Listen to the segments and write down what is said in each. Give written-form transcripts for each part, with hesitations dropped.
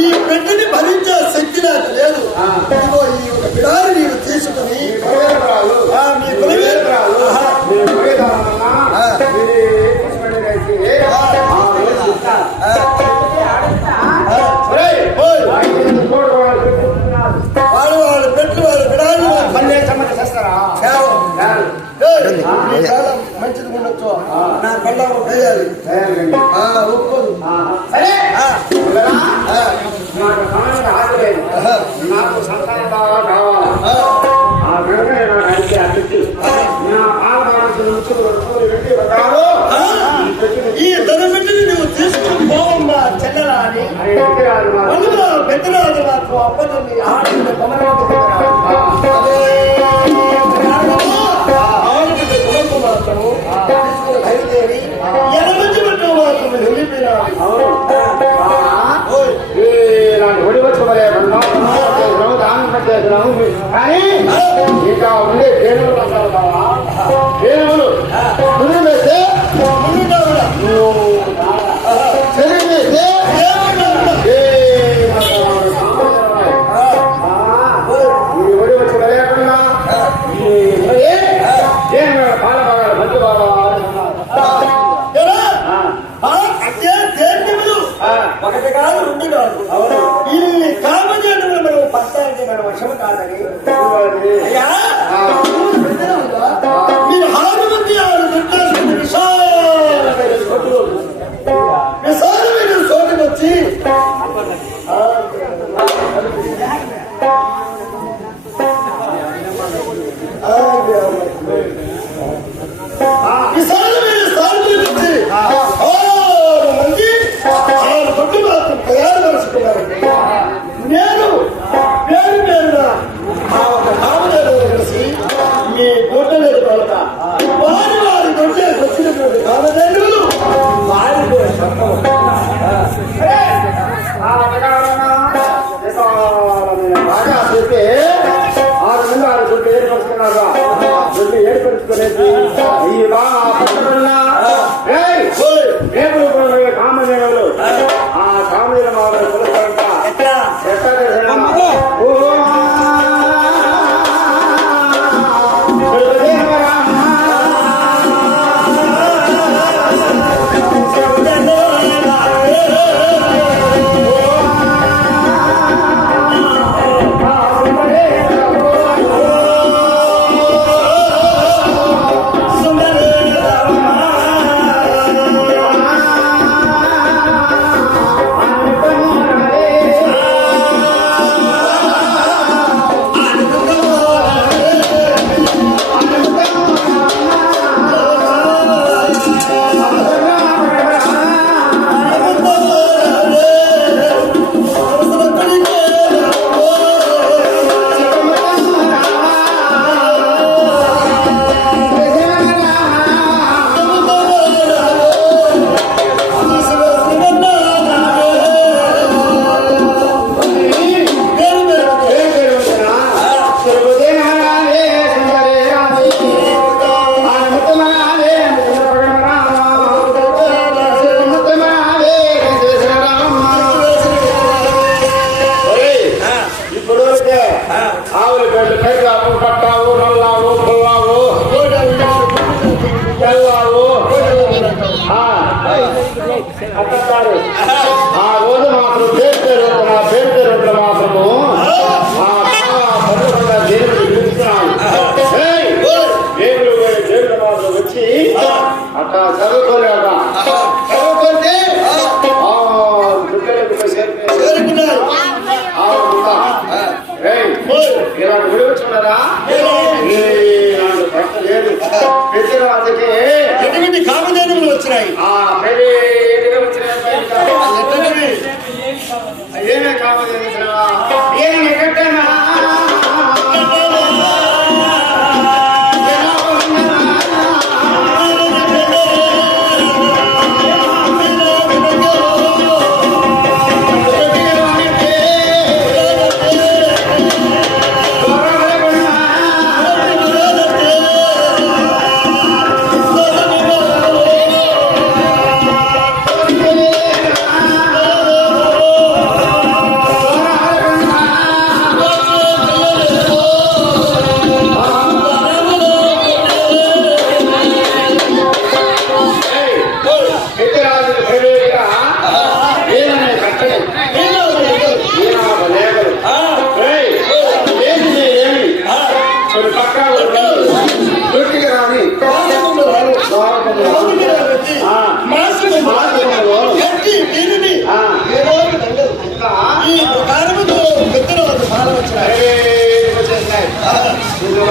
ఈ బిడ్డని భరించే శక్తి నాకు లేదు. ఇదిగో ఈ ఒక బిడారి నీవు తీసుకుని వాళ్ళు పెట్టు వాళ్ళు బిడారి మంచిది ఉండొచ్చు. నా కళ్ళకు వేయాలి ఒప్పుకోదు. నాకు సంతానం బాగా కావాలి. ఆ వెంటనే నాకు అడిగి అడ్డించి ఈ ధనమిటిని నువ్వు తీసుకుని పోవమ్మా చెల్లెలా అని పెద్దరాజు నాకు అప్పటి ఆడపిల్ల మాత్రము బయలుదేరి ఎనమంది పెట్టిన మాత్రము వెళ్ళిపోయినాడు. నాకు ఒడి వచ్చుకోలేము దానం పెట్టేస్తున్నాము. కానీ ఇంకా ఉండే దేవులు దేవులు ముందు వేస్తే చదివేస్తే ఈ ఒడి వచ్చుక లేకుండా పాల భాగాలు మధ్య భాగాలు ఒకటి కాదు రెండు కాదు ఇన్ని కామజనులు మనం పట్టాలంటే మన వశము కాదని అయ్యా మీరు 6 మంది 6 విశాలమైన చోటుకు వచ్చి విశాలమైన స్థానం వచ్చి 6 మంది 6 కొట్టు మాత్రం తయారు పరుచుకున్నారండి. నేను పేరు పేరున ఆ ఒక కామదేవుడు కలిసి మీ గొడ్డ మీద కొలత వారి దొడ్డేసి వచ్చినటువంటి కామదేవులు వారి బాగా చూస్తే 6 మంది 6 దుడ్డు ఏర్పరుచుకున్నారు. దుడ్డు ఏర్పరుచుకునేసి ఈ బాగా కామదేవులు ఆ కామదేవులు మామూలు కొలుస్తారంట. ఎట్లా ఆ రోజు మాత్రం పేరు మాత్రము దేవుడు పిలుస్తున్నాను. దేవుడు మాత్రం వచ్చి అట్లా చదువుకోలేక చదువుకుంటే ఇలాంటి విలువచ్చున్నారా లేదు. పెద్దరాజుకి ఎటువంటి కామధేనువులు వచ్చినాయి. ఏమే కామధేను ఏమి కట్టనా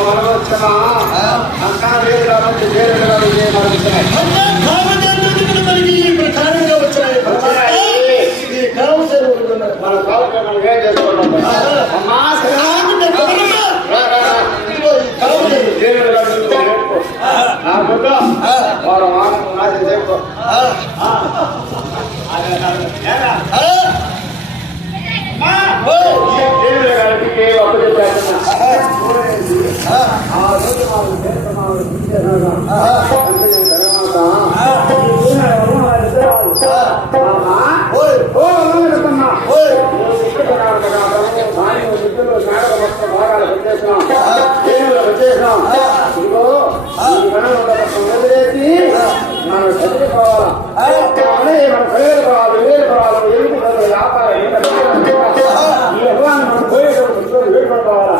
వనవచ్చమా అంతా వేరు కాబట్టి వేరు మరుగుతున్నాయి. అంతా కామజాతులు మనకి ప్రధానంగా వచ్చాయి. ఈ కామజాతులు మన కావచ్చు మనం ఏం చేసుకుంటాం అమ్మా నా బుద్ధ వారు మానవ నాశం చెప్పు మనం చదువుకోవాలా మన ప్రయోజనం కావాలి వేరు కావాలి ఎందుకు వ్యాపారం ఈ భగవాన్ మనం పోయేటప్పుడు వేడుకోవాలా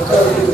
Okay.